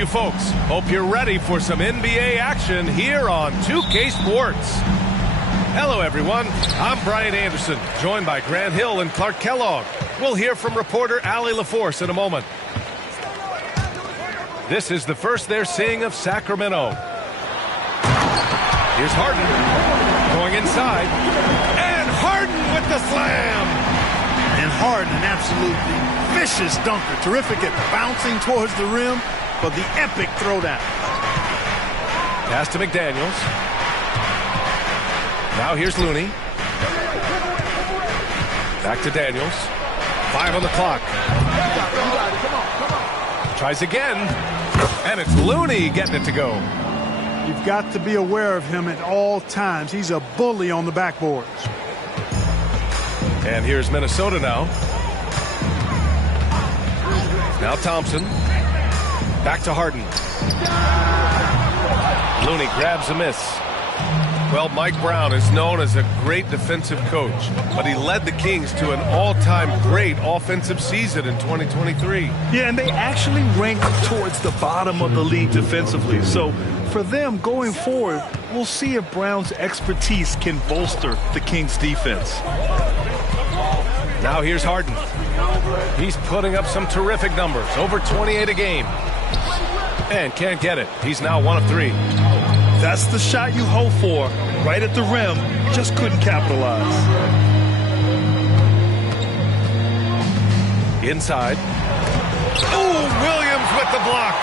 you folks. Hope you're ready for some NBA action here on 2K Sports. Hello, everyone. I'm Brian Anderson, joined by Grant Hill and Clark Kellogg. We'll hear from reporter Allie LaForce in a moment. This is the first they're seeing of Sacramento. Here's Harden going inside, and Harden with the slam. And Harden, an absolutely vicious dunker. Terrific at bouncing towards the rim, but the epic throwdown. Pass to McDaniels. Now here's Looney. Back to Daniels. 5 on the clock. Tries again, and it's Looney getting it to go. You've got to be aware of him at all times. He's a bully on the backboards. And here's Minnesota now. Now Thompson. Back to Harden. Looney grabs a miss. Well, Mike Brown is known as a great defensive coach, but he led the Kings to an all-time great offensive season in 2023. Yeah, and they actually ranked towards the bottom of the league defensively. So for them going forward, we'll see if Brown's expertise can bolster the Kings' defense. Now here's Harden. He's putting up some terrific numbers, over 28 a game. And can't get it. He's now 1 of 3. That's the shot you hope for, right at the rim. Just couldn't capitalize. Inside. Oh, Williams with the block.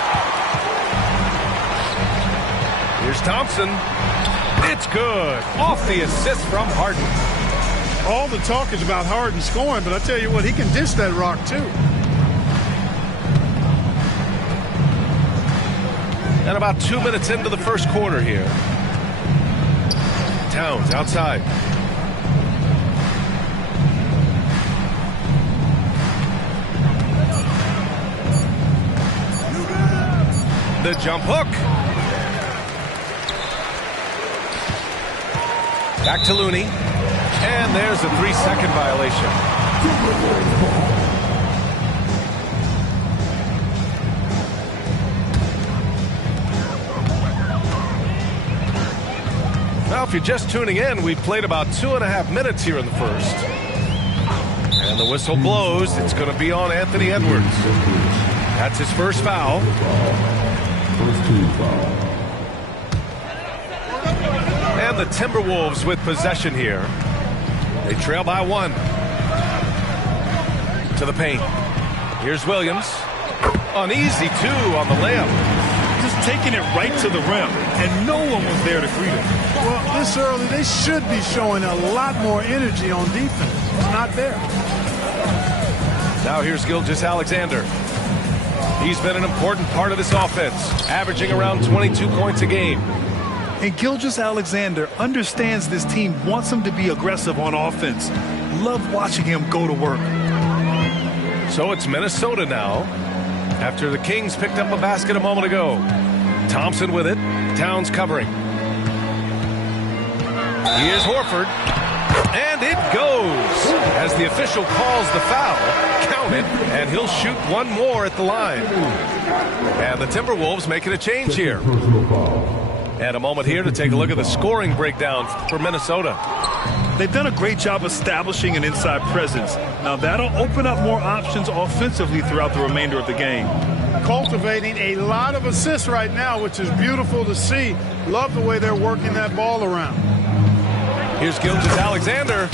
Here's Thompson. It's good. Off the assist from Harden. All the talk is about Harden scoring, but I tell you what, he can dish that rock too. And about 2 minutes into the first quarter here. Towns outside. The jump hook. Back to Looney. And there's a 3-second violation. Now, if you're just tuning in, we've played about 2.5 minutes here in the first. And the whistle blows. It's going to be on Anthony Edwards. That's his first foul. And the Timberwolves with possession here. They trail by 1. To the paint. Here's Williams. An easy 2 on the layup. Just taking it right to the rim, and no one was there to greet him. Well, this early, they should be showing a lot more energy on defense. It's not there. Now here's Gilgeous-Alexander. He's been an important part of this offense, averaging around 22 points a game. And Gilgeous-Alexander understands this team wants him to be aggressive on offense. Love watching him go to work. So it's Minnesota now, after the Kings picked up a basket a moment ago. Thompson with it. Towns covering. Here's Horford. And it goes. As the official calls the foul, count it, and he'll shoot one more at the line. And the Timberwolves making a change here. And a moment here to take a look at the scoring breakdown for Minnesota. They've done a great job establishing an inside presence. Now that'll open up more options offensively throughout the remainder of the game. Cultivating a lot of assists right now, which is beautiful to see. Love the way they're working that ball around. Here's Gilgeous-Alexander.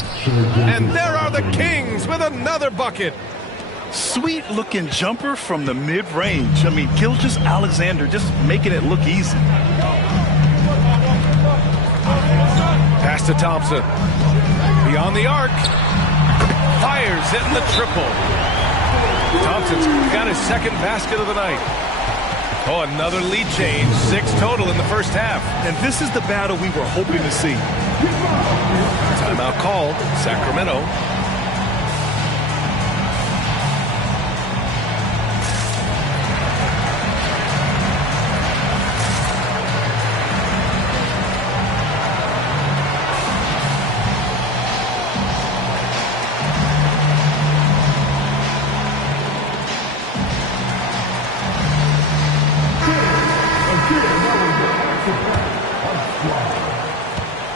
And there are the Kings with another bucket. Sweet looking jumper from the mid-range. I mean, Gilgeous-Alexander just making it look easy. Pass to Thompson. Beyond the arc. Fires hitting the triple. Thompson's got his second basket of the night. Oh, another lead change. 6 total in the first half. And this is the battle we were hoping to see. Timeout called. Sacramento.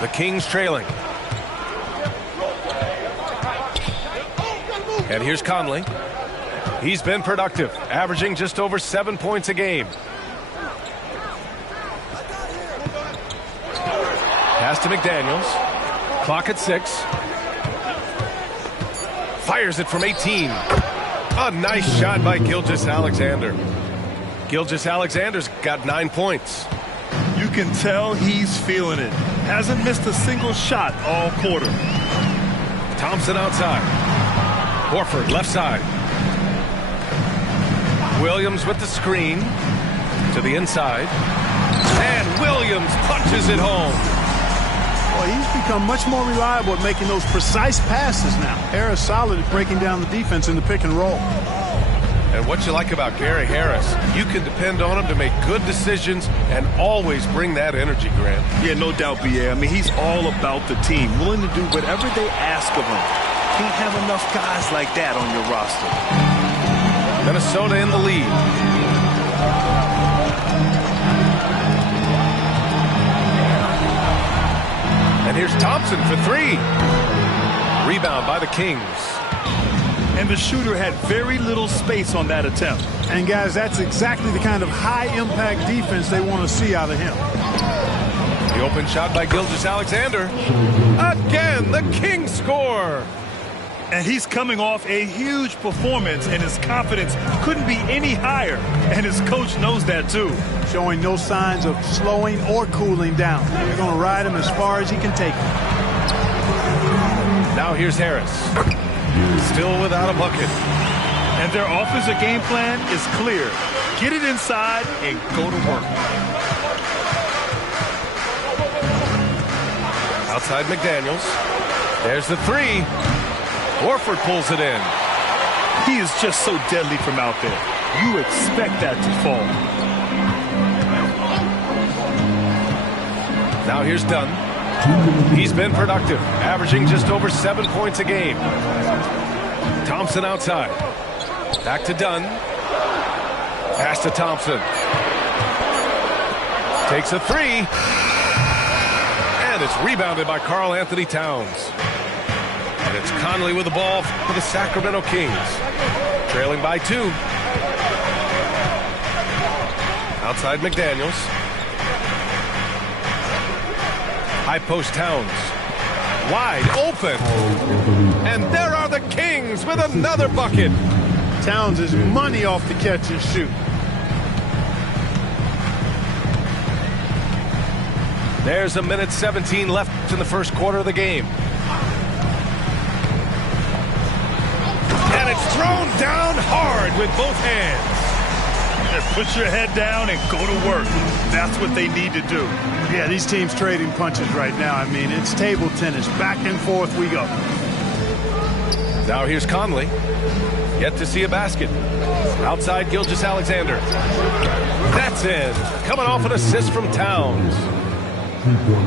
The Kings trailing. And here's Conley. He's been productive, averaging just over 7 points a game. Pass to McDaniels. Clock at 6. Fires it from 18. A nice shot by Gilgeous-Alexander. Gilgeous-Alexander's got 9 points. You can tell he's feeling it. Hasn't missed a single shot all quarter. Thompson outside. Horford left side. Williams with the screen to the inside. And Williams punches it home. Well, he's become much more reliable at making those precise passes now. Harris solid at breaking down the defense in the pick and roll. And what you like about Gary Harris, you can depend on him to make good decisions and always bring that energy, Grant. Yeah, no doubt, B.A. I mean, he's all about the team, willing to do whatever they ask of him. Can't have enough guys like that on your roster. Minnesota in the lead. And here's Thompson for 3. Rebound by the Kings. And the shooter had very little space on that attempt. And, guys, that's exactly the kind of high-impact defense they want to see out of him. The open shot by Gilgeous-Alexander. Again, the Kings score. And he's coming off a huge performance, and his confidence couldn't be any higher. And his coach knows that, too. Showing no signs of slowing or cooling down. They're going to ride him as far as he can take him. Now here's Harris. Still without a bucket. And their offensive game plan is clear. Get it inside and go to work. Outside McDaniels. There's the 3. Horford pulls it in. He is just so deadly from out there. You expect that to fall. Now here's Dunn. He's been productive, averaging just over 7 points a game. Thompson outside. Back to Dunn. Pass to Thompson. Takes a 3. And it's rebounded by Karl-Anthony Towns. And it's Conley with the ball for the Sacramento Kings. Trailing by 2. Outside McDaniels. High post Towns. Wide open. And there are the Kings with another bucket. Towns is money off the catch and shoot. There's a minute 17 left in the first quarter of the game. And it's thrown down hard with both hands. Put your head down and go to work. That's what they need to do. Yeah, these teams trading punches right now. I mean, it's table tennis. Back and forth we go. Now here's Conley. Yet to see a basket. Outside Gilgeous-Alexander. That's in. Coming off an assist from Towns.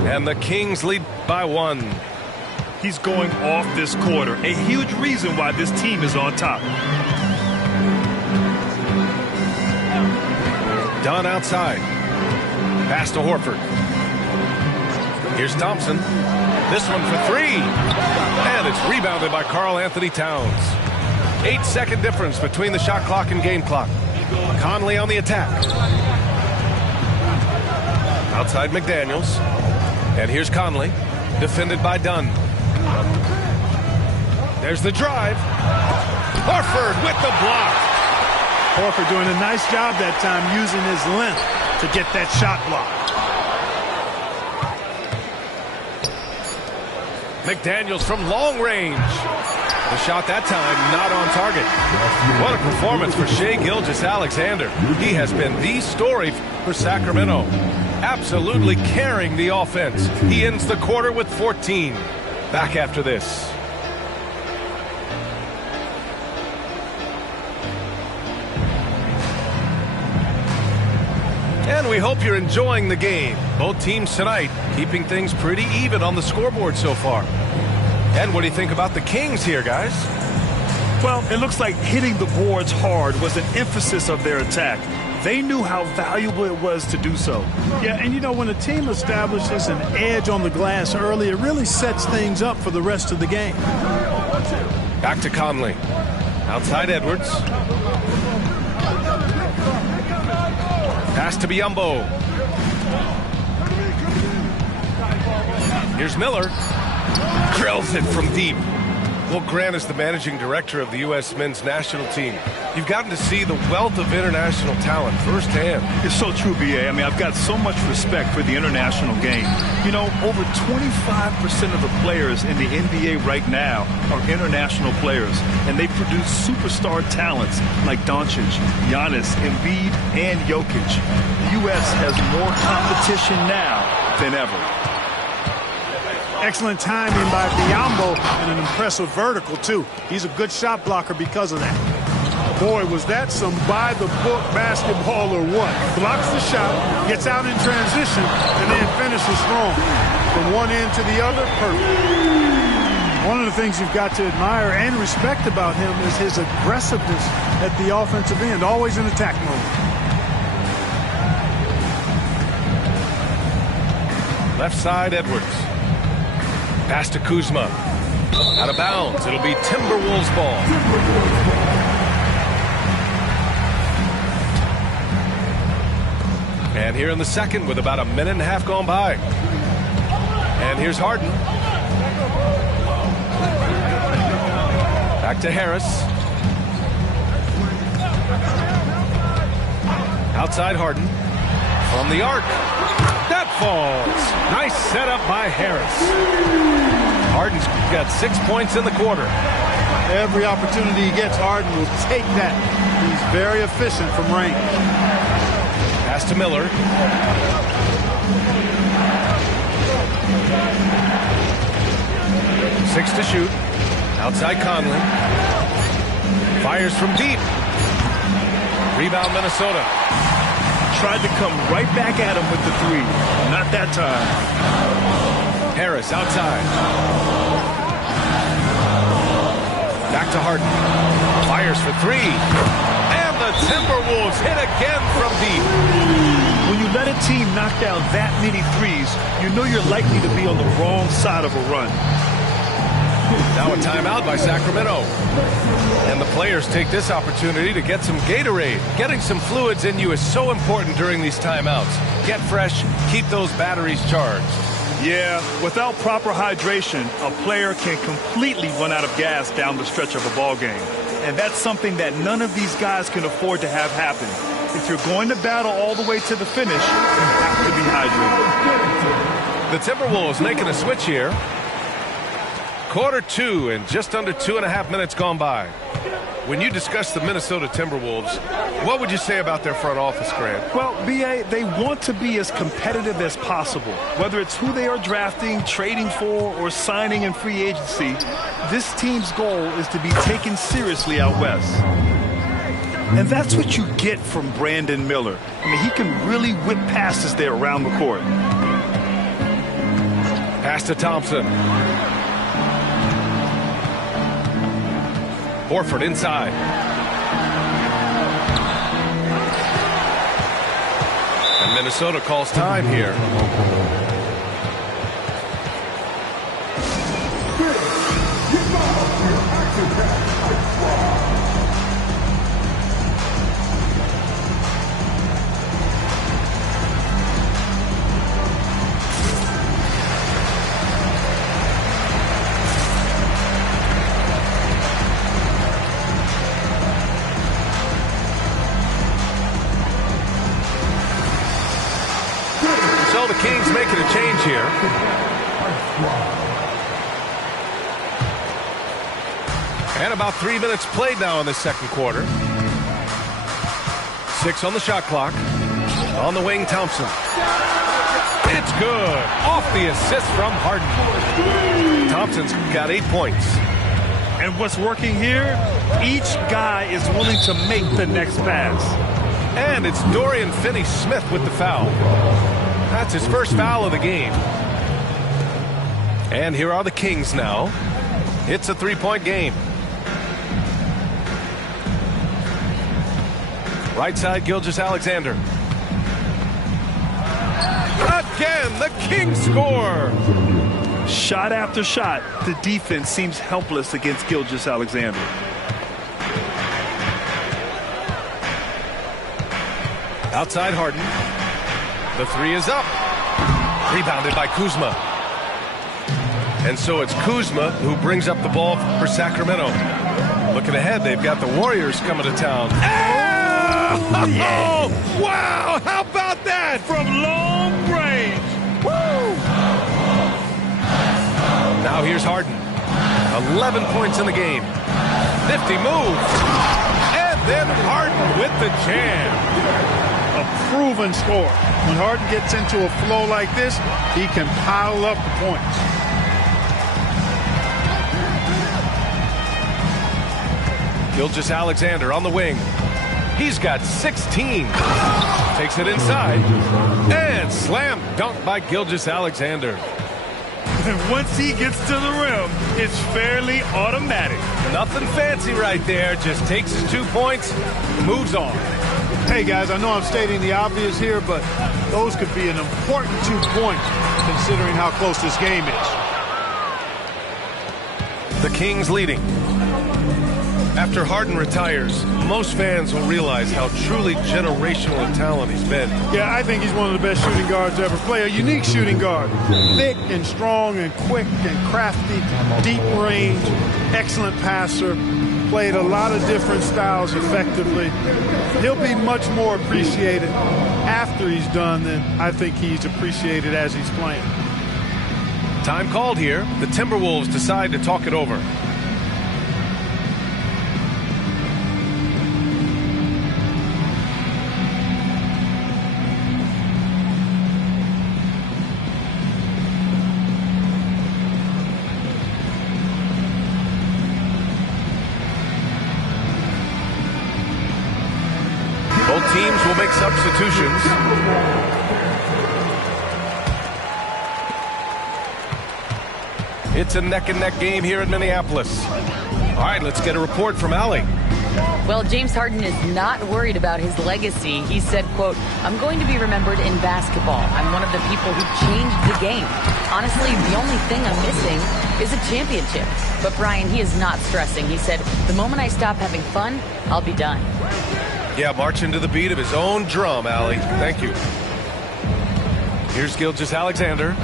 And the Kings lead by 1. He's going off this quarter. A huge reason why this team is on top. Dunn outside. Pass to Horford. Here's Thompson. This one for 3. And it's rebounded by Karl-Anthony Towns. 8-second difference between the shot clock and game clock. Conley on the attack. Outside McDaniels. And here's Conley. Defended by Dunn. There's the drive. Horford with the block. Horford doing a nice job that time using his length to get that shot blocked. McDaniels from long range. The shot that time not on target. What a performance for Shai Gilgeous-Alexander. He has been the story for Sacramento. Absolutely carrying the offense. He ends the quarter with 14. Back after this. And we hope you're enjoying the game. Both teams tonight keeping things pretty even on the scoreboard so far. And what do you think about the Kings here, guys? Well, it looks like hitting the boards hard was an emphasis of their attack. They knew how valuable it was to do so. Yeah, and you know, when a team establishes an edge on the glass early, it really sets things up for the rest of the game. Back to Conley. Outside Edwards. Pass to Biyombo. Here's Miller. Drills it from deep. Will Grant is the managing director of the U.S. men's national team. You've gotten to see the wealth of international talent firsthand. It's so true, B.A. I mean, I've got so much respect for the international game. You know, over 25% of the players in the NBA right now are international players, and they produce superstar talents like Doncic, Giannis, Embiid, and Jokic. The U.S. has more competition now than ever. Excellent timing by Biyombo and an impressive vertical, too. He's a good shot blocker because of that. Boy, was that some by-the-book basketball or what? Blocks the shot, gets out in transition, and then finishes strong. From one end to the other, perfect. One of the things you've got to admire and respect about him is his aggressiveness at the offensive end, always in attack mode. Left side, Edwards. Pass to Kuzma. Out of bounds. It'll be Timberwolves ball. And here in the second with about a minute and a half gone by. And here's Harden. Back to Harris. Outside Harden. From the arc. That falls. Nice setup by Harris. Harden's got 6 points in the quarter. Every opportunity he gets, Harden will take that. He's very efficient from range. Pass to Miller. Six to shoot. Outside Conley. Fires from deep. Rebound Minnesota. Tried to come right back at him with the three. Not that time. Harris outside. Back to Harden. Fires for three. And the Timberwolves hit again from deep. When you let a team knock down that many threes, you know you're likely to be on the wrong side of a run. Now a timeout by Sacramento. And the players take this opportunity to get some Gatorade. Getting some fluids in you is so important during these timeouts. Get fresh, keep those batteries charged. Yeah, without proper hydration, a player can completely run out of gas down the stretch of a ball game. And that's something that none of these guys can afford to have happen. If you're going to battle all the way to the finish, you have to be hydrated. The Timberwolves making a switch here. Quarter two and just under 2.5 minutes gone by. When you discuss the Minnesota Timberwolves, what would you say about their front office, Grant? Well, B.A., they want to be as competitive as possible. Whether it's who they are drafting, trading for, or signing in free agency, this team's goal is to be taken seriously out west. And that's what you get from Brandon Miller. I mean, he can really whip passes there around the court. Pass to Thompson. Horford inside. And Minnesota calls time here. So the Kings making a change here. And about 3 minutes played now in the second quarter. 6 on the shot clock. On the wing, Thompson. It's good. Off the assist from Harden. Thompson's got 8 points. And what's working here, each guy is willing to make the next pass. And it's Dorian Finney-Smith with the foul. That's his first foul of the game. And here are the Kings now. It's a 3-point game. Right side, Gilgeous-Alexander. Again, the Kings score. Shot after shot, the defense seems helpless against Gilgeous-Alexander. Outside Harden. The three is up. Rebounded by Kuzma. And so it's Kuzma who brings up the ball for Sacramento. Looking ahead, they've got the Warriors coming to town. Oh, yeah. Wow, how about that? From long range. Woo! Now here's Harden. 11 points in the game. 50 moves. And then Harden with the jam. A proven scorer. When Harden gets into a flow like this, he can pile up the points. Gilgeous-Alexander on the wing. He's got 16. Takes it inside. And slam dunk by Gilgeous-Alexander. And once he gets to the rim, it's fairly automatic. Nothing fancy right there. Just takes his 2 points, moves on. Hey, guys, I know I'm stating the obvious here, but those could be an important 2 points considering how close this game is. The Kings leading. After Harden retires, most fans will realize how truly generational in talent he's been. Yeah, I think he's one of the best shooting guards to ever play. A unique shooting guard. Thick and strong and quick and crafty, deep range, excellent passer. Played a lot of different styles effectively. He'll be much more appreciated after he's done than I think he's appreciated as he's playing. Time called here. The Timberwolves decide to talk it over. Both teams will make substitutions. It's a neck-and-neck game here in Minneapolis. All right, let's get a report from Allie. Well, James Harden is not worried about his legacy. He said, quote, "I'm going to be remembered in basketball. I'm one of the people who changed the game. Honestly, the only thing I'm missing is a championship." But Brian, he is not stressing. He said, "The moment I stop having fun, I'll be done." Yeah, marching to the beat of his own drum, Allie. Thank you. Here's Gilgeous-Alexander.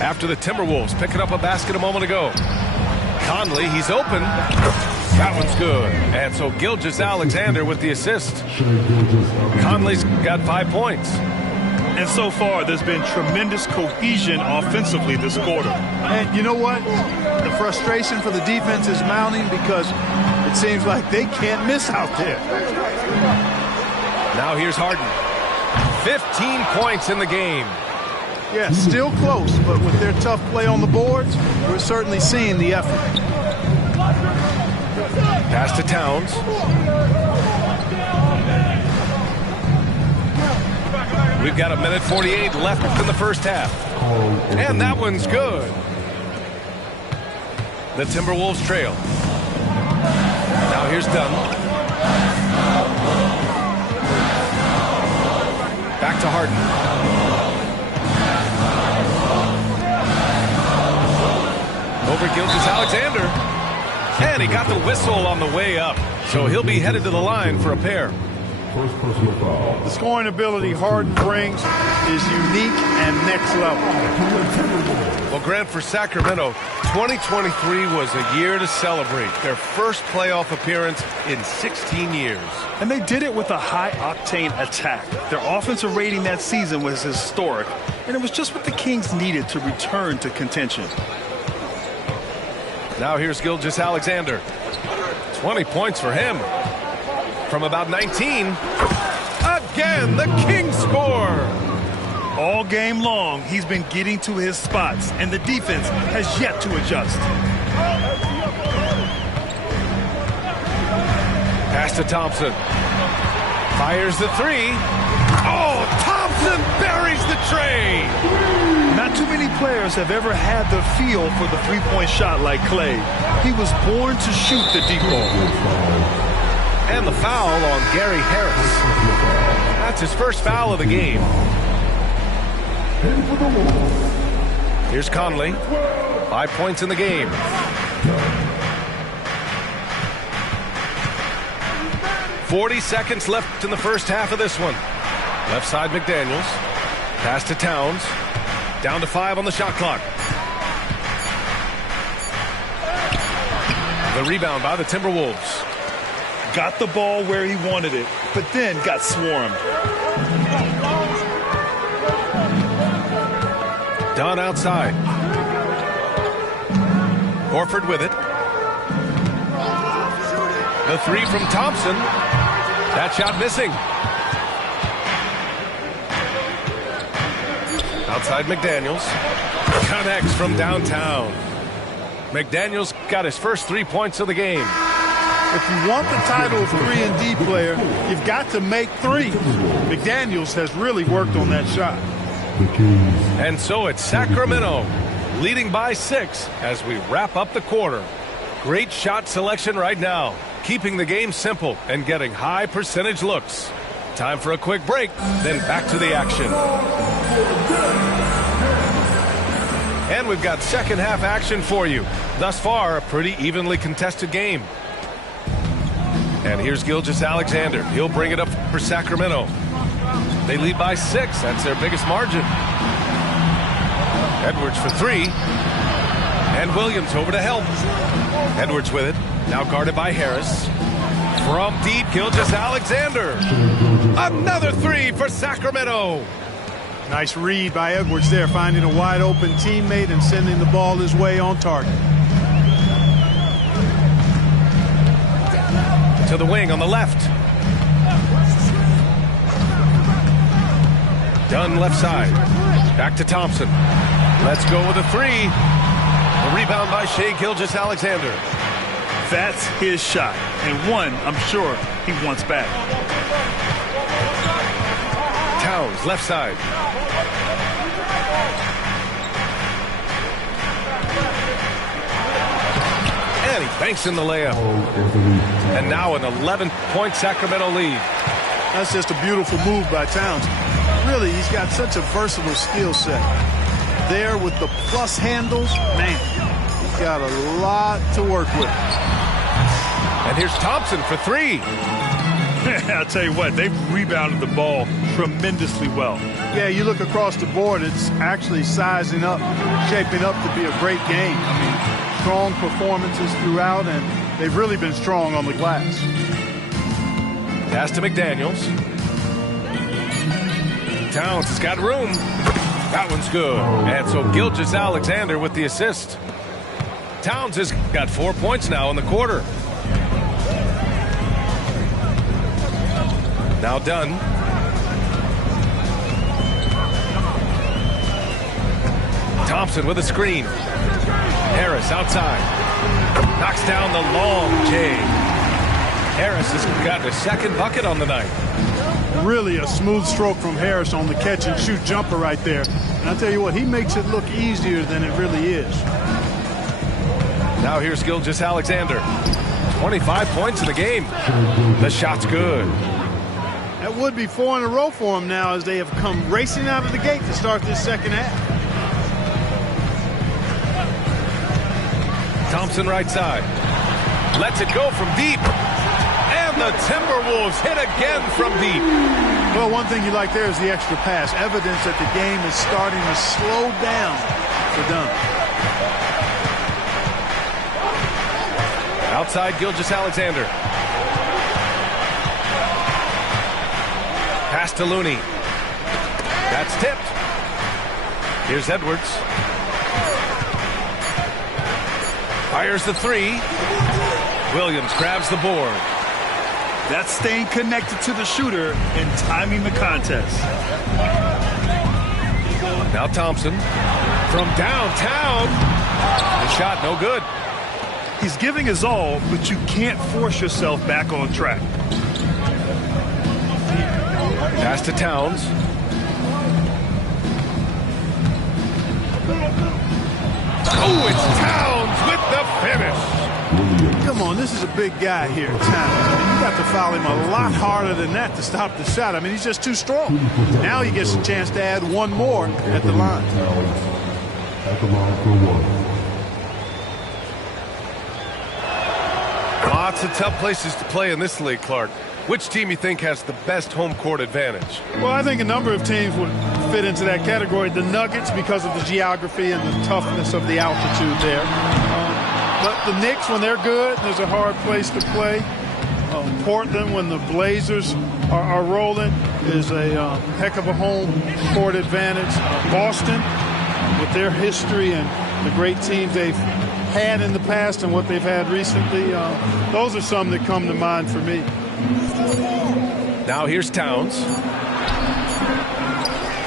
After the Timberwolves picking up a basket a moment ago. Conley, he's open. That one's good. And so Gilgeous-Alexander with the assist. Conley's got 5 points. And so far, there's been tremendous cohesion offensively this quarter. And you know what? The frustration for the defense is mounting because it seems like they can't miss out there. Now here's Harden. 15 points in the game. Yeah, still close, but with their tough play on the boards, we're certainly seeing the effort. Pass to Towns. We've got 1:48 left in the first half. And that one's good. The Timberwolves trail. Now here's Dunn. Back to Harden. Over Gilgeous-Alexander. And he got the whistle on the way up. So he'll be headed to the line for a pair. First personal foul. The scoring ability Harden brings is unique and next level. Well, Grant, for Sacramento, 2023 was a year to celebrate. Their first playoff appearance in 16 years. And they did it with a high-octane attack. Their offensive rating that season was historic, and it was just what the Kings needed to return to contention. Now here's Gilgeous-Alexander. 20 points for him. From about 19. Again, the Kings score. All game long, he's been getting to his spots, and the defense has yet to adjust. Pass to Thompson. Fires the three. Oh, Thompson buries the tray. Not too many players have ever had the feel for the three-point shot like Klay. He was born to shoot the deep ball. And the foul on Gary Harris. That's his first foul of the game. Here's Conley. 5 points in the game. "40 seconds left in the first half of this one." Left side McDaniels. Pass to Towns. Down to 5 on the shot clock. The rebound by the Timberwolves. Got the ball where he wanted it, but then got swarmed. Dunn outside. Horford with it. The three from Thompson. That shot missing. Outside McDaniels. Connects from downtown. McDaniels got his first 3 points of the game. If you want the title of 3-and-D player, you've got to make threes. McDaniels has really worked on that shot. And so it's Sacramento leading by 6 as we wrap up the quarter. Great shot selection right now, keeping the game simple and getting high percentage looks. Time for a quick break, then back to the action. And we've got second half action for you. Thus far, a pretty evenly contested game. And here's Gilgeous-Alexander. He'll bring it up for Sacramento. They lead by 6. That's their biggest margin. Edwards for 3. And Williams over to help. Edwards with it. Now guarded by Harris. From deep, Gilgeous-Alexander. Another 3 for Sacramento. Nice read by Edwards there, finding a wide open teammate and sending the ball his way on target. To the wing on the left. Dunn left side. Back to Thompson. Let's go with a 3. The rebound by Shai Gilgeous-Alexander. That's his shot, and one I'm sure he wants back. Towns left side. And he banks in the layup. And now an 11-point Sacramento lead. That's just a beautiful move by Towns. Really, he's got such a versatile skill set. There with the plus handles, man, he's got a lot to work with. And here's Thompson for 3. I'll tell you what, they've rebounded the ball tremendously well. Yeah, you look across the board, it's actually sizing up, shaping up to be a great game. I mean, strong performances throughout, and they've really been strong on the glass. Pass to McDaniels. Towns has got room. That one's good. And so Gilgeous-Alexander with the assist. Towns has got 4 points now in the quarter. Now Dunn. Thompson with a screen. Harris outside. Knocks down the long J. Harris has gotten a second bucket on the night. Really a smooth stroke from Harris on the catch and shoot jumper right there. And I'll tell you what, he makes it look easier than it really is. Now here's Gilgeous-Alexander. 25 points in the game. The shot's good. That would be 4 in a row for him now as they have come racing out of the gate to start this second half. Thompson right side. Lets it go from deep. And the Timberwolves hit again from deep. Well, one thing you like there is the extra pass. Evidence that the game is starting to slow down for Dunn. Outside Gilgeous-Alexander. Pass to Looney. That's tipped. Here's Edwards. Fires the 3. Williams grabs the board. That's staying connected to the shooter and timing the contest. Now Thompson from downtown. The shot no good. He's giving his all, but you can't force yourself back on track. Pass to Towns. Oh, it's Towns with the finish. Come on, and this is a big guy here, Towns. I mean, you got to foul him a lot harder than that to stop the shot. I mean, he's just too strong. Now he gets a chance to add one more at the line. At the line for one. Lots of tough places to play in this league, Clark. Which team you think has the best home court advantage? Well, I think a number of teams would fit into that category. The Nuggets, because of the geography and the toughness of the altitude there. But the Knicks, when they're good, there's a hard place to play. Portland, when the Blazers are rolling, is a heck of a home court advantage. Boston, with their history and the great teams they've had in the past and what they've had recently, those are some that come to mind for me. Now here's Towns.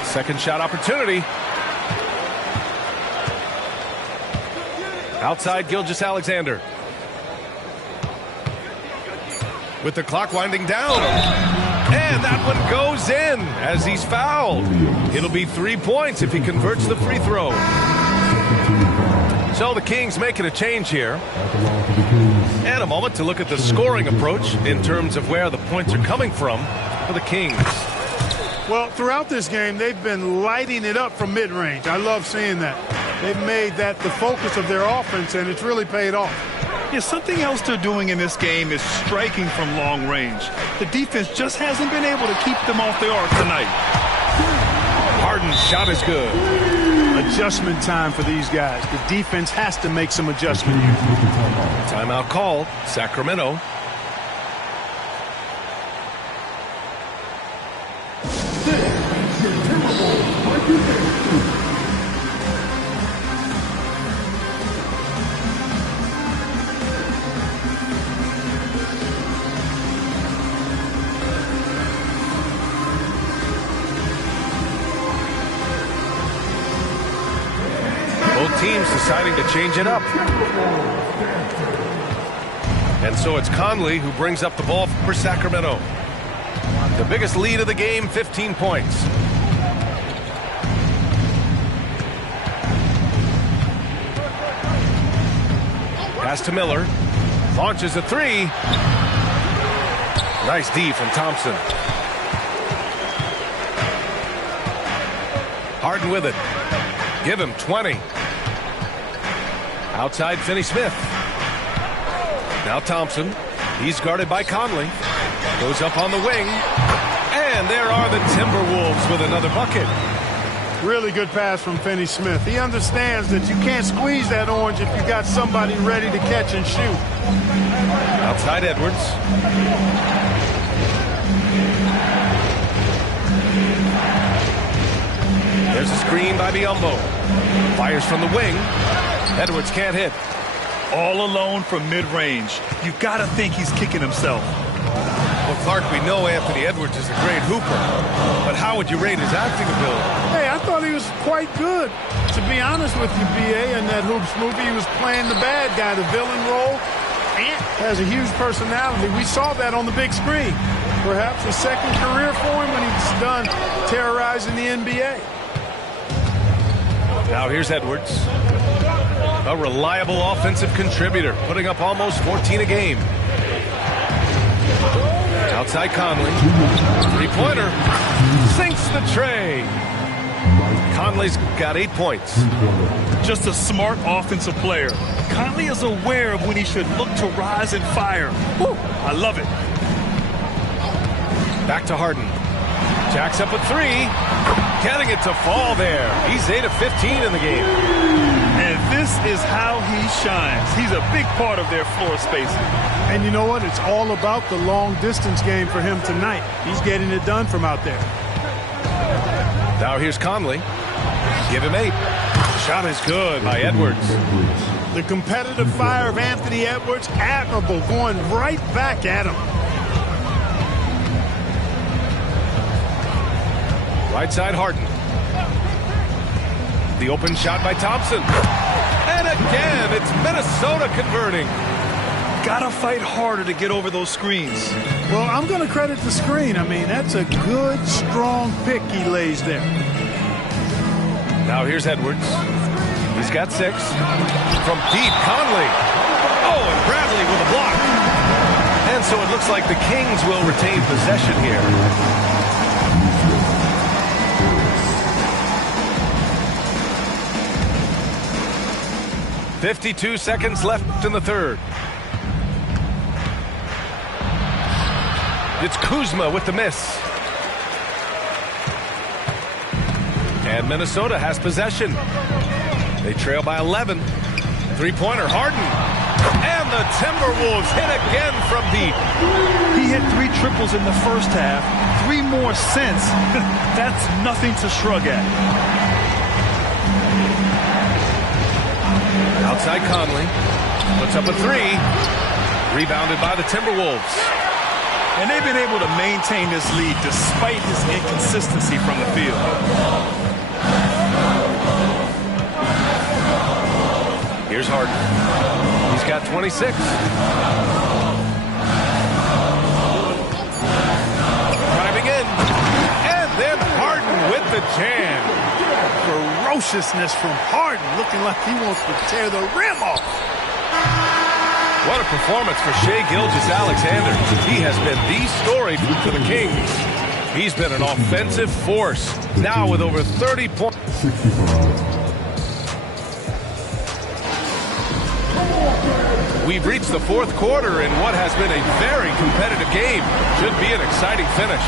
Second shot opportunity. Outside Gilgeous-Alexander. With the clock winding down. And that one goes in as he's fouled. It'll be 3 points if he converts the free throw. So the Kings making a change here. And a moment to look at the scoring approach in terms of where the points are coming from for the Kings. Well, throughout this game, they've been lighting it up from mid-range. I love seeing that. They've made that the focus of their offense, and it's really paid off. Yeah, something else they're doing in this game is striking from long range. The defense just hasn't been able to keep them off the arc tonight. Harden's shot is good. Adjustment time for these guys. The defense has to make some adjustment here. Timeout called. Sacramento. Both teams deciding to change it up. And so it's Conley who brings up the ball for Sacramento. The biggest lead of the game, 15 points. Pass to Miller. Launches a three. Nice D from Thompson. Harden with it. Give him 20. Outside Finney-Smith. Now Thompson. He's guarded by Conley. Goes up on the wing. And there are the Timberwolves with another bucket. Really good pass from Finney-Smith. He understands that you can't squeeze that orange if you got somebody ready to catch and shoot. Outside Edwards. There's a screen by Biyombo. Fires from the wing. Edwards can't hit. All alone from mid-range. You've got to think he's kicking himself. Well, Clark, we know Anthony Edwards is a great hooper, but how would you rate his acting ability? Hey, I thought he was quite good. To be honest with you, B.A., in that Hoops movie, he was playing the bad guy, the villain role. Ant has a huge personality. We saw that on the big screen. Perhaps a second career for him when he's done terrorizing the NBA. Now here's Edwards. A reliable offensive contributor, putting up almost 14 a game. Outside Conley. Three-pointer. Sinks the tray. Conley's got 8 points. Just a smart offensive player. Conley is aware of when he should look to rise and fire. Woo, I love it. Back to Harden. Jacks up a three. Getting it to fall there. He's 8 of 15 in the game. And this is how he shines. He's a big part of their floor spacing. And you know what? It's all about the long-distance game for him tonight. He's getting it done from out there. Now here's Conley. Give him 8. Shot is good by Edwards. The competitive fire of Anthony Edwards, admirable, going right back at him. Right side Harden. The open shot by Thompson. And again, it's Minnesota converting. Gotta fight harder to get over those screens. Well, I'm going to credit the screen. I mean, that's a good, strong pick he lays there. Now here's Edwards. He's got 6. From deep, Conley. Oh, and Bradley with a block. And so it looks like the Kings will retain possession here. .52 seconds left in the third. It's Kuzma with the miss. And Minnesota has possession. They trail by 11. Three-pointer, Harden. And the Timberwolves hit again from deep. He hit 3 triples in the first half. 3 more since. That's nothing to shrug at. Outside Conley. Puts up a 3. Rebounded by the Timberwolves. And they've been able to maintain this lead despite his inconsistency from the field. Here's Harden. He's got 26. Driving in. And then Harden with the jam. Ferociousness from Harden, looking like he wants to tear the rim off. What a performance for Shai Gilgeous-Alexander. He has been the story for the Kings. He's been an offensive force, now with over 30 points. 65. We've reached the fourth quarter in what has been a very competitive game. Should be an exciting finish.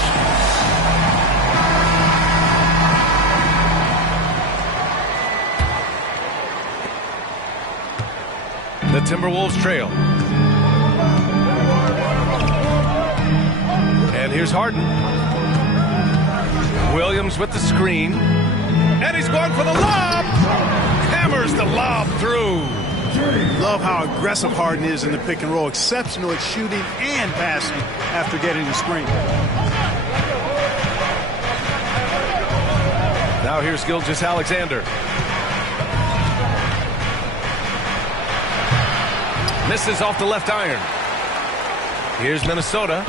The Timberwolves trail. And here's Harden. Williams with the screen. And he's going for the lob. Hammers the lob through. Love how aggressive Harden is in the pick and roll. Exceptional at shooting and passing after getting the screen. Now here's Gilgeous-Alexander. Misses off the left iron. Here's Minnesota.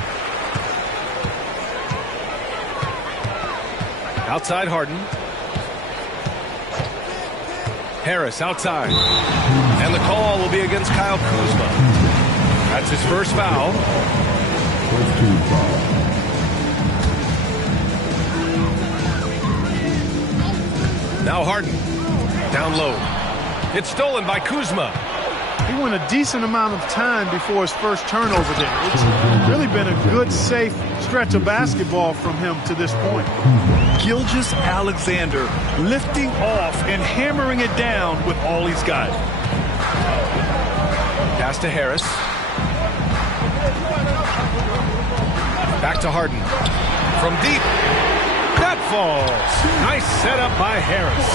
Outside Harden. Harris outside. And the call will be against Kyle Kuzma. That's his first foul. First team foul. Now Harden. Down low. It's stolen by Kuzma. He went a decent amount of time before his first turnover there. It's really been a good, safe stretch of basketball from him to this point. Gilgeous-Alexander lifting off and hammering it down with all he's got. Pass to Harris. Back to Harden. From deep. That falls. Nice setup by Harris.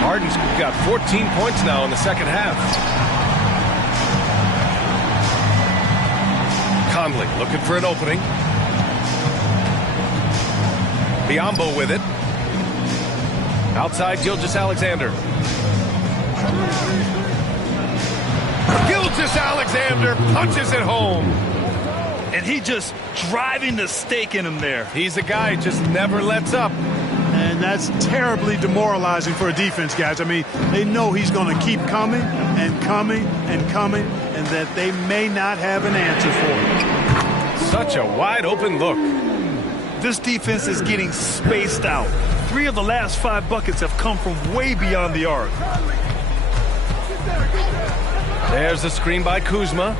Harden's got 14 points now in the second half. Conley looking for an opening. Biyombo with it. Outside Gilgeous-Alexander. Gilgeous-Alexander punches it home. And he just driving the stake in him there. He's a guy who just never lets up. And that's terribly demoralizing for a defense, guys. I mean, they know he's going to keep coming and coming and coming, and that they may not have an answer for it. Such a wide open look. This defense is getting spaced out. 3 of the last 5 buckets have come from way beyond the arc. There's the screen by Kuzma.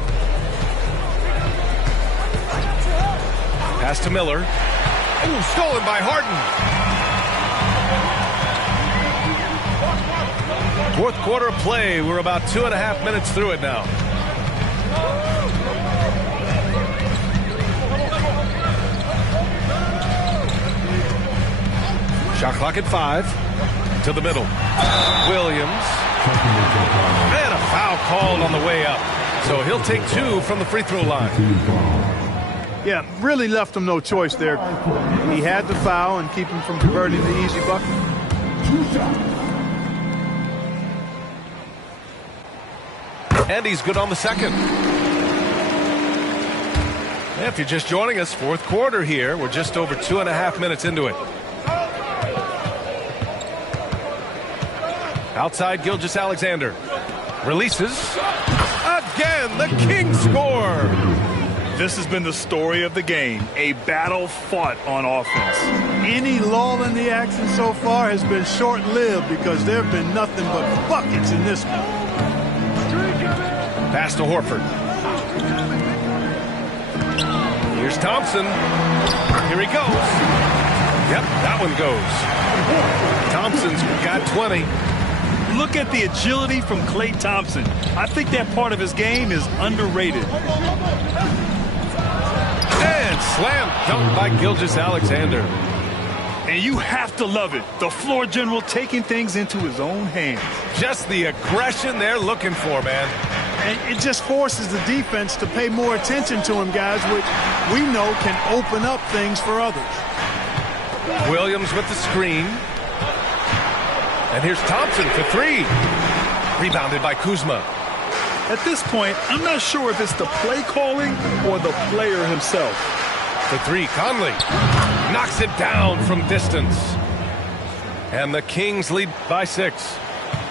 Pass to Miller. Ooh, stolen by Harden. Fourth quarter of play. We're about 2.5 minutes through it now. Shot clock at 5. To the middle. Williams. And a foul called on the way up. So he'll take 2 from the free throw line. Yeah, really left him no choice there. He had the foul and keep him from converting the easy bucket. And he's good on the second. If you're just joining us, fourth quarter here. We're just over 2.5 minutes into it. Outside Gilgeous-Alexander. Releases. again. The Kings score. This has been the story of the game, a battle fought on offense. Any lull in the action so far has been short-lived because there have been nothing but buckets in this one. Pass to Horford. Here's Thompson. Here he goes. Yep, that one goes. Thompson's got 20. Look at the agility from Klay Thompson. I think that part of his game is underrated. And slam dunk by Gilgeous-Alexander. And you have to love it. The floor general taking things into his own hands. Just the aggression they're looking for, man. And it just forces the defense to pay more attention to him, guys, which we know can open up things for others. Williams with the screen. And here's Thompson for three. Rebounded by Kuzma. At this point, I'm not sure if it's the play calling or the player himself. For three, Conley knocks it down from distance. And the Kings lead by 6.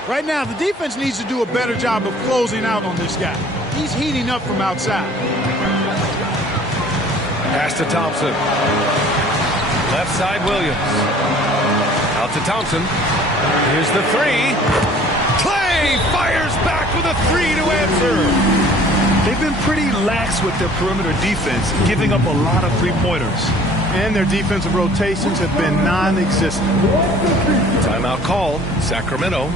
Right now, the defense needs to do a better job of closing out on this guy. He's heating up from outside. Pass to Thompson. Left side, Williams. Out to Thompson. Here's the three. Klay fires back with a three to answer. They've been pretty lax with their perimeter defense, giving up a lot of three-pointers. And their defensive rotations have been non-existent. Timeout called. Sacramento.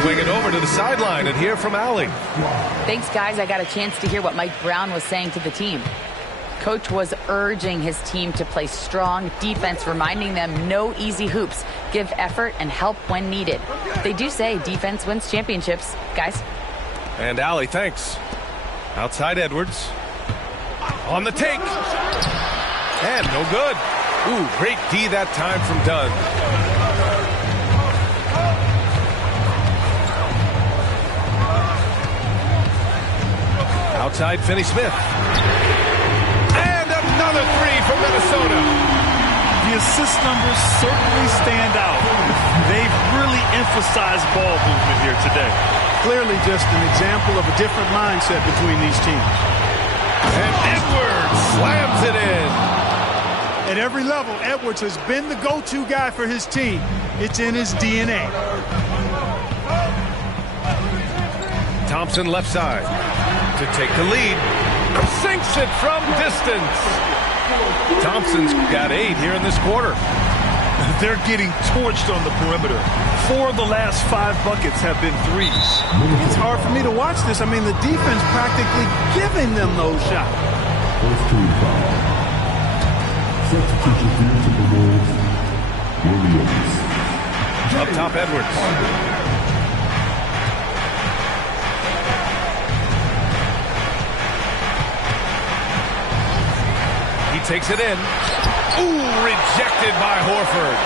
Swing it over to the sideline and hear from Allie. Thanks, guys. I got a chance to hear what Mike Brown was saying to the team. Coach was urging his team to play strong defense, reminding them no easy hoops, give effort, and help when needed. They do say defense wins championships, guys. And Allie, thanks. Outside Edwards. On the take. And no good. Ooh, great D that time from Dunn. Outside Finney-Smith. And another three from Minnesota. The assist numbers certainly stand out. They've really emphasized ball movement here today. Clearly just an example of a different mindset between these teams. And Edwards slams it in. At every level, Edwards has been the go-to guy for his team. It's in his DNA. Thompson left side to take the lead. Sinks it from distance. Thompson's got 8 here in this quarter. They're getting torched on the perimeter. 4 of the last 5 buckets have been threes. It's hard for me to watch this. I mean, the defense practically giving them those shots. First team foul. Substitution due to the Wolves. Williams. Up top, Edwards. He takes it in. Ooh, rejected by Horford.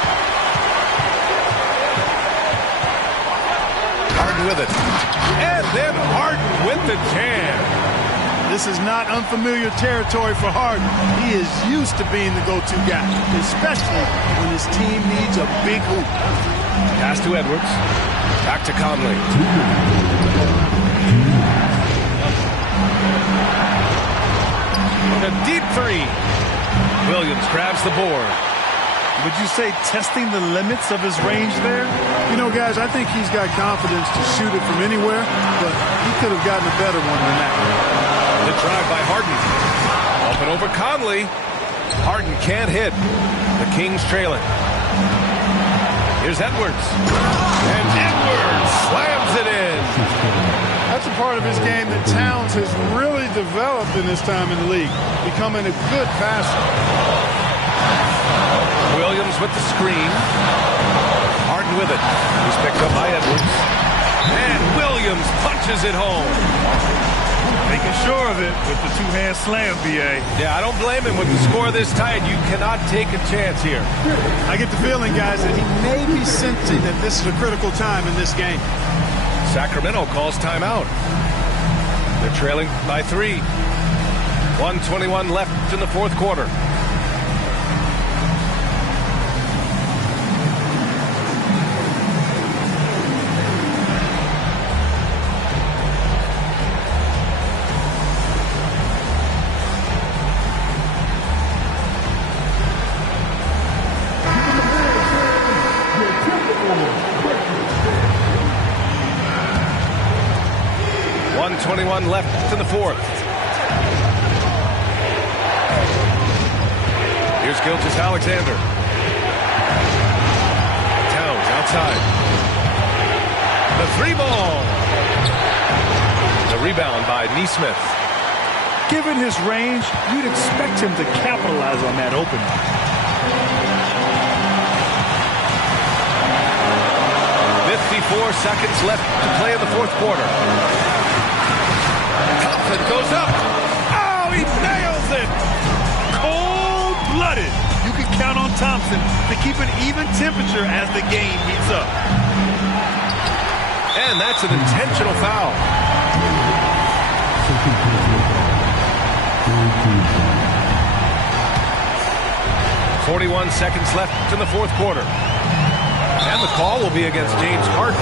Harden with it. And then Harden with the jam. This is not unfamiliar territory for Harden. He is used to being the go-to guy, especially when his team needs a big hoop. Pass to Edwards. Back to Conley. A deep three. Williams grabs the board. Would you say testing the limits of his range there? You know, guys, I think he's got confidence to shoot it from anywhere, but he could have gotten a better one than that. The drive by Harden. Up and over Conley. Harden can't hit. The Kings trailing. Here's Edwards. And Edwards slams it in. That's a part of his game that Towns has really developed in his time in the league, becoming a good passer. Williams with the screen. Harden with it. He's picked up by Edwards. And Williams punches it home. Making sure of it with the two-hand slam, B.A. Yeah, I don't blame him with the score this tight. You cannot take a chance here. I get the feeling, guys, that he may be sensing that this is a critical time in this game. Sacramento calls timeout. They're trailing by 3. 1:21 left in the fourth quarter. Left in the fourth. Here's Gilgeous-Alexander. Towns outside. The 3-ball. The rebound by Nesmith. Given his range, you'd expect him to capitalize on that opening. .54 seconds left to play in the fourth quarter. Thompson goes up. Oh, he nails it! Cold-blooded. You can count on Thompson to keep an even temperature as the game heats up. And that's an intentional foul. 41 seconds left in the fourth quarter. And the call will be against James Harden.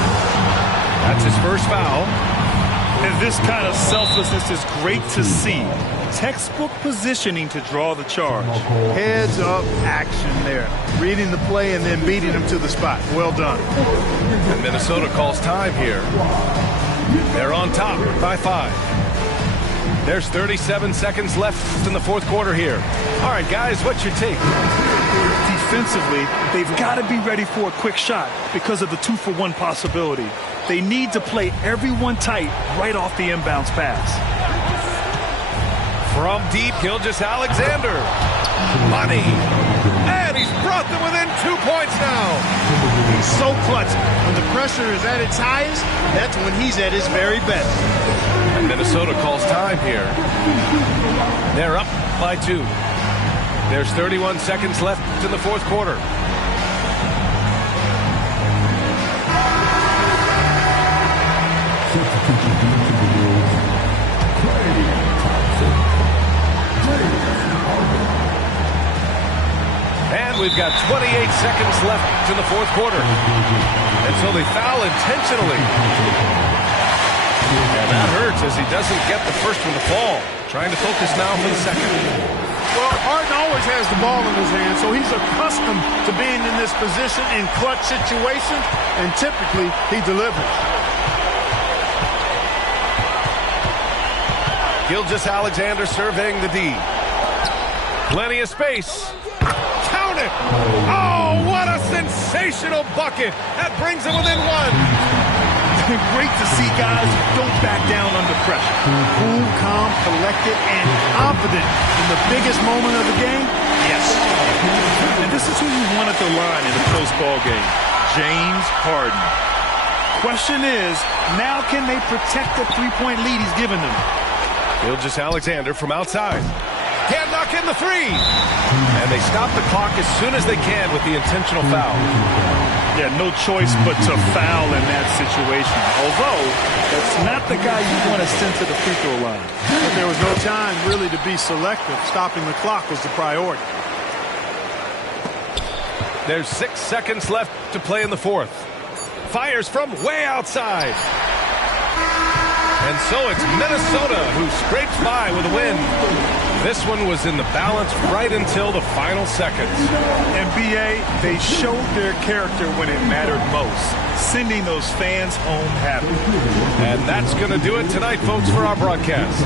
That's his first foul. And this kind of selflessness is great to see. Textbook positioning to draw the charge. Heads up action there. Reading the play and then beating him to the spot. Well done. And Minnesota calls time here. They're on top by 5. There's 37 seconds left in the fourth quarter here. All right, guys, what's your take? Defensively, they've got to be ready for a quick shot because of the 2-for-1 possibility. They need to play everyone tight right off the inbounds pass. From deep, Gilgeous-Alexander. Money. And he's brought them within 2 points now. He's so clutch. When the pressure is at its highest, that's when he's at his very best. And Minnesota calls time here. They're up by 2. There's 31 seconds left in the fourth quarter. And we've got 28 seconds left in the fourth quarter. And so they foul intentionally. And that hurts as he doesn't get the first one to fall. Trying to focus now for the second. Well, Harden always has the ball in his hand, so he's accustomed to being in this position in clutch situations, and typically he delivers. Gilgeous-Alexander surveying the D. Plenty of space. Count it! Oh, what a sensational bucket! That brings him within 1. Great to see guys don't back down under pressure. Cool, calm, collected, and confident in the biggest moment of the game. Yes. And this is who you want at the line in a close ball game. James Harden. Question is, now can they protect the three-point lead he's given them? Gilgeous-Alexander from outside. Can't knock in the 3. And they stop the clock as soon as they can with the intentional foul. Yeah, no choice but to foul in that situation. Although, that's not the guy you want to send to the free throw line. But there was no time really to be selective. Stopping the clock was the priority. There's 6 seconds left to play in the fourth. Fires from way outside. And so it's Minnesota who scrapes by with a win. This one was in the balance right until the final seconds. NBA, they showed their character when it mattered most, sending those fans home happy. And that's going to do it tonight, folks, for our broadcast.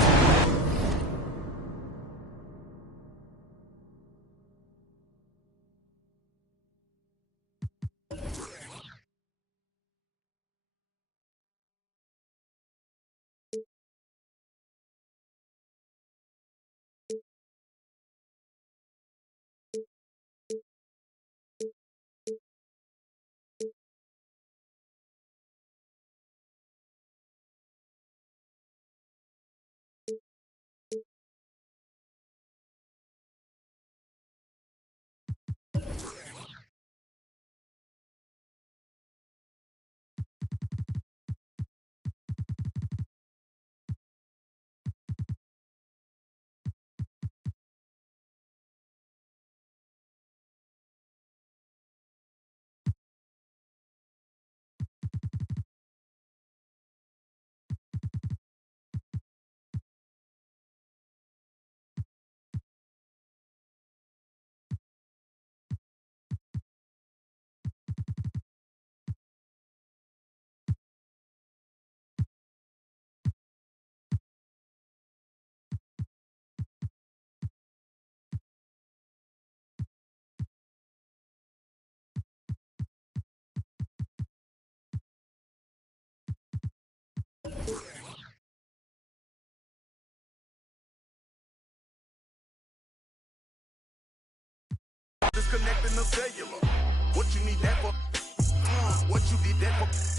Disconnecting the cellular. What you need that for? What you need that for?